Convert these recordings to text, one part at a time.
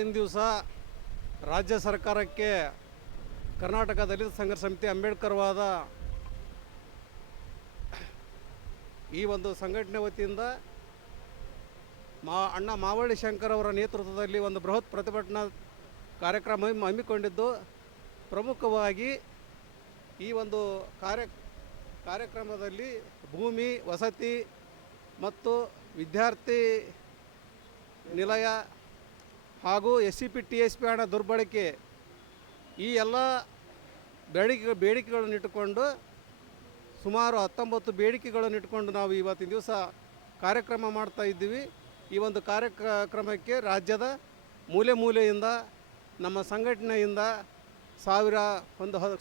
ಇವತ್ತಿನ ದಿವಸ ರಾಜ್ಯ ಸರ್ಕಾರಕ್ಕೆ ಕರ್ನಾಟಕ ದಲಿತ ಸಂಘರ್ಷ ಸಮಿತಿ ಅಂಬೇಡ್ಕರ್ವಾದ ಈ ಒಂದು ಸಂಘಟನೆ ವತಿಯಿಂದ ಅಣ್ಣ ಮಾವಳ್ಳಿ ಶಂಕರ್ ಅವರ ನೇತೃತ್ವದಲ್ಲಿ ಒಂದು ಬೃಹತ್ ಪ್ರತಿಭಟನಾ ಕಾರ್ಯಕ್ರಮ ಹಮ್ಮಿಕೊಂಡಿದ್ದು, ಪ್ರಮುಖವಾಗಿ ಈ ಒಂದು ಕಾರ್ಯಕ್ರಮದಲ್ಲಿ ಭೂಮಿ, ವಸತಿ ಮತ್ತು ವಿದ್ಯಾರ್ಥಿ ನಿಲಯ ಹಾಗೂ SCP TSP ಹಣ ದುರ್ಬಳಕೆ ಈ ಎಲ್ಲ ಬೇಡಿಕೆಗಳನ್ನು ಇಟ್ಟುಕೊಂಡು ಸುಮಾರು 19 ಬೇಡಿಕೆಗಳನ್ನು ಇಟ್ಕೊಂಡು ನಾವು ಇವತ್ತಿನ ದಿವಸ ಕಾರ್ಯಕ್ರಮ ಮಾಡ್ತಾ ಇದ್ದೀವಿ. ಈ ಒಂದು ಕಾರ್ಯಕ್ರಮಕ್ಕೆ ರಾಜ್ಯದ ಮೂಲೆ ಮೂಲೆಯಿಂದ ನಮ್ಮ ಸಂಘಟನೆಯಿಂದ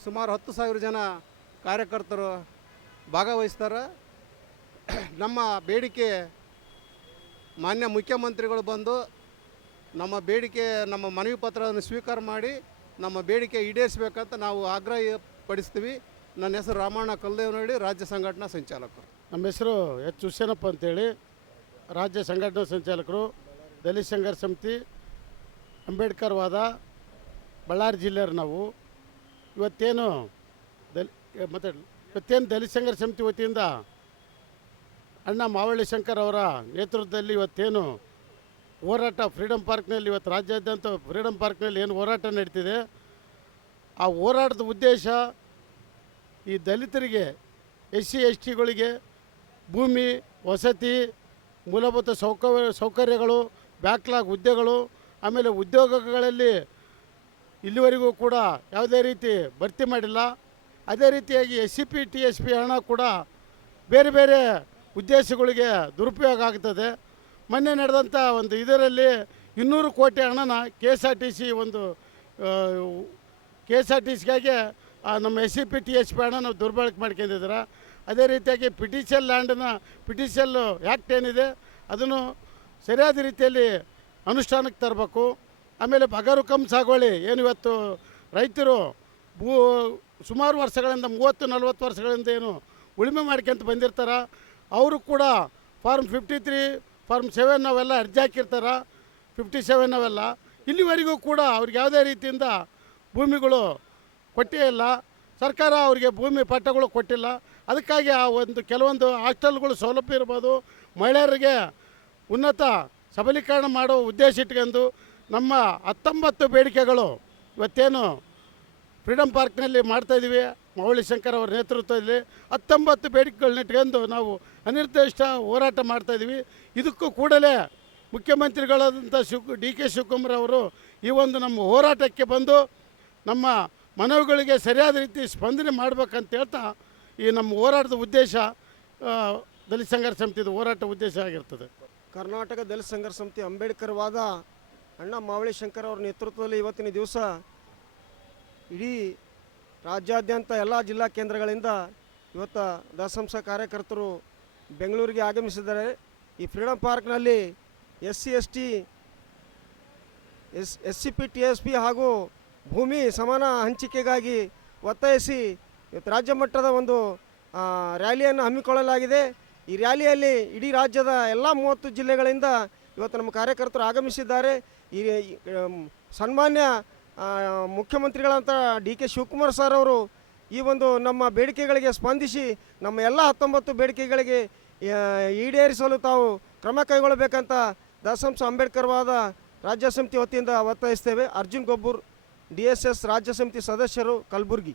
ಸುಮಾರು 10,000 ಜನ ಕಾರ್ಯಕರ್ತರು ಭಾಗವಹಿಸ್ತಾರೆ. ನಮ್ಮ ಬೇಡಿಕೆ ಮಾನ್ಯ ಮುಖ್ಯಮಂತ್ರಿಗಳು ಬಂದು ನಮ್ಮ ಮನವಿ ಪತ್ರವನ್ನು ಸ್ವೀಕಾರ ಮಾಡಿ ನಮ್ಮ ಬೇಡಿಕೆ ಈಡೇರಿಸಬೇಕಂತ ನಾವು ಆಗ್ರಹಪಡಿಸ್ತೀವಿ. ನನ್ನ ಹೆಸರು ರಾಮಣ್ಣ ಕಲ್ದೇವನಹಳ್ಳಿ, ರಾಜ್ಯ ಸಂಘಟನಾ ಸಂಚಾಲಕರು. ನಮ್ಮ ಹೆಸರು H. ಹುಸೇನಪ್ಪ ಅಂತೇಳಿ, ರಾಜ್ಯ ಸಂಘಟನಾ ಸಂಚಾಲಕರು, ದಲಿತ ಸಂಘರ್ಷ ಸಮಿತಿ ಅಂಬೇಡ್ಕರ್ವಾದ ಬಳ್ಳಾರಿ ಜಿಲ್ಲೆಯವರು. ನಾವು ಇವತ್ತೇನು ದಲಿತ ಸಂಘರ್ಷ ಸಮಿತಿ ವತಿಯಿಂದ ಅಣ್ಣ ಮಾವಳ್ಳಿ ಶಂಕರ್ ಅವರ ನೇತೃತ್ವದಲ್ಲಿ ಇವತ್ತೇನು ಹೋರಾಟ ಫ್ರೀಡಮ್ ಪಾರ್ಕ್ನಲ್ಲಿ, ಇವತ್ತು ರಾಜ್ಯಾದ್ಯಂತ ಫ್ರೀಡಮ್ ಪಾರ್ಕ್ನಲ್ಲಿ ಏನು ಹೋರಾಟ ನಡೀತಿದೆ, ಆ ಹೋರಾಟದ ಉದ್ದೇಶ ಈ ದಲಿತರಿಗೆ, SC STಗಳಿಗೆ ಭೂಮಿ, ವಸತಿ, ಮೂಲಭೂತ ಸೌಕರ್ಯಗಳು, ಬ್ಯಾಕ್ಲಾಗ್ ಹುದ್ದೆಗಳು, ಆಮೇಲೆ ಉದ್ಯೋಗಗಳಲ್ಲಿ ಇಲ್ಲಿವರೆಗೂ ಕೂಡ ಯಾವುದೇ ರೀತಿ ಭರ್ತಿ ಮಾಡಿಲ್ಲ. ಅದೇ ರೀತಿಯಾಗಿ SCP TSP ಹಣ ಕೂಡ ಬೇರೆ ಬೇರೆ ಉದ್ದೇಶಗಳಿಗೆ ದುರುಪಯೋಗ ಆಗ್ತದೆ. ಮೊನ್ನೆ ನಡೆದಂಥ ಒಂದು ಇದರಲ್ಲಿ 200 ಕೋಟಿ ಹಣನ KSRTC KSRTCಗಾಗಿ ನಮ್ಮ SCP TSP ಹಣ ನಾವು ದುರ್ಬಳಕೆ ಮಾಡ್ಕೊಂಡಿದ್ದಾರೆ. ಅದೇ ರೀತಿಯಾಗಿ ಪಿಟಿಷನ್ ಆ್ಯಕ್ಟ್ ಏನಿದೆ ಅದನ್ನು ಸರಿಯಾದ ರೀತಿಯಲ್ಲಿ ಅನುಷ್ಠಾನಕ್ಕೆ ತರಬೇಕು. ಆಮೇಲೆ ಬಗರುಕಂ ಸಾಗುವಳಿ ಏನು ಇವತ್ತು ರೈತರು ಸುಮಾರು ವರ್ಷಗಳಿಂದ 30-40 ವರ್ಷಗಳಿಂದ ಏನು ಉಳುಮೆ ಮಾಡ್ಕೊಂತ ಬಂದಿರ್ತಾರೆ, ಅವರು ಕೂಡ ಫಾರ್ಮ್ 53, ಫಾರ್ಮ್ 7 ಅವೆಲ್ಲ ಅರ್ಜಿ ಹಾಕಿರ್ತಾರೆ, 57 ಅವೆಲ್ಲ ಇಲ್ಲಿವರೆಗೂ ಕೂಡ ಅವ್ರಿಗೆ ಯಾವುದೇ ರೀತಿಯಿಂದ ಭೂಮಿಗಳು ಕೊಟ್ಟೇ ಇಲ್ಲ. ಸರ್ಕಾರ ಅವರಿಗೆ ಭೂಮಿ ಪಟ್ಟಗಳು ಕೊಟ್ಟಿಲ್ಲ. ಅದಕ್ಕಾಗಿ ಆ ಕೆಲವೊಂದು ಹಾಸ್ಟೆಲ್ಗಳು ಸೌಲಭ್ಯ ಇರ್ಬೋದು, ಮಹಿಳೆಯರಿಗೆ ಉನ್ನತ ಸಬಲೀಕರಣ ಮಾಡೋ ಉದ್ದೇಶ ಇಟ್ಕೊಂಡು ನಮ್ಮ 19 ಬೇಡಿಕೆಗಳು ಇವತ್ತೇನು ಫ್ರೀಡಮ್ ಪಾರ್ಕ್ನಲ್ಲಿ ಮಾಡ್ತಾಯಿದ್ದೀವಿ. ಮಾವಳ್ಳಿ ಶಂಕರ್ ಅವರ ನೇತೃತ್ವದಲ್ಲಿ 19 ಬೇಡಿಕೆಗಳನ್ನ ಇಟ್ಕೊಂಡು ನಾವು ಅನಿರ್ದಿಷ್ಟ ಹೋರಾಟ ಮಾಡ್ತಾಯಿದ್ದೀವಿ. ಇದಕ್ಕೂ ಕೂಡಲೇ ಮುಖ್ಯಮಂತ್ರಿಗಳಾದಂಥ DK ಶಿವಕುಮಾರ್ ಅವರು ಈ ಒಂದು ನಮ್ಮ ಹೋರಾಟಕ್ಕೆ ಬಂದು ನಮ್ಮ ಮನವಿಗಳಿಗೆ ಸರಿಯಾದ ರೀತಿ ಸ್ಪಂದನೆ ಮಾಡಬೇಕಂತ ಹೇಳ್ತಾ ಈ ನಮ್ಮ ಹೋರಾಟದ ಉದ್ದೇಶ, ದಲಿತ ಸಂಘರ್ಷ ಸಮಿತಿದು ಹೋರಾಟ ಉದ್ದೇಶ ಆಗಿರ್ತದೆ. ಕರ್ನಾಟಕ ದಲಿತ ಸಂಘರ್ಷ ಸಮಿತಿ ಅಂಬೇಡ್ಕರ್ವಾದ ಅಣ್ಣ ಮಾವಳ್ಳಿ ಶಂಕರ್ ಅವರ ನೇತೃತ್ವದಲ್ಲಿ ಇವತ್ತಿನ ದಿವಸ ಇಡೀ ರಾಜ್ಯಾದ್ಯಂತ ಎಲ್ಲ ಜಿಲ್ಲಾ ಕೇಂದ್ರಗಳಿಂದ ಇವತ್ತು ದಸಂಸ ಕಾರ್ಯಕರ್ತರು ಬೆಂಗಳೂರಿಗೆ ಆಗಮಿಸಿದ್ದಾರೆ. ಈ ಫ್ರೀಡಮ್ ಪಾರ್ಕ್ನಲ್ಲಿ SC ST SCP TSP ಹಾಗೂ ಭೂಮಿ ಸಮಾನ ಹಂಚಿಕೆಗಾಗಿ ಒತ್ತಾಯಿಸಿ ಇವತ್ತು ರಾಜ್ಯ ಮಟ್ಟದ ಒಂದು ರ್ಯಾಲಿಯನ್ನು ಹಮ್ಮಿಕೊಳ್ಳಲಾಗಿದೆ. ಈ ರ್ಯಾಲಿಯಲ್ಲಿ ಇಡೀ ರಾಜ್ಯದ ಎಲ್ಲ 30 ಜಿಲ್ಲೆಗಳಿಂದ ಇವತ್ತು ನಮ್ಮ ಕಾರ್ಯಕರ್ತರು ಆಗಮಿಸಿದ್ದಾರೆ. ಈ ಸನ್ಮಾನ್ಯ ಮುಖ್ಯಮಂತ್ರಿಗಳಂತ DK ಶಿವಕುಮಾರ್ ಸರ್ ಅವರು ಈ ಒಂದು ನಮ್ಮ ಬೇಡಿಕೆಗಳಿಗೆ ಸ್ಪಂದಿಸಿ ನಮ್ಮ ಎಲ್ಲ 19 ಬೇಡಿಕೆಗಳಿಗೆ ಈಡೇರಿಸಲು ತಾವು ಕ್ರಮ ಕೈಗೊಳ್ಳಬೇಕಂತ ದಸಂಸ ಅಂಬೇಡ್ಕರ್ವಾದ ರಾಜ್ಯ ಸಮಿತಿ ವತಿಯಿಂದ ಒತ್ತಾಯಿಸ್ತೇವೆ. ಅರ್ಜುನ್ ಗೊಬ್ಬೂರ್, DSS ರಾಜ್ಯ ಸಮಿತಿ ಸದಸ್ಯರು, ಕಲಬುರಗಿ.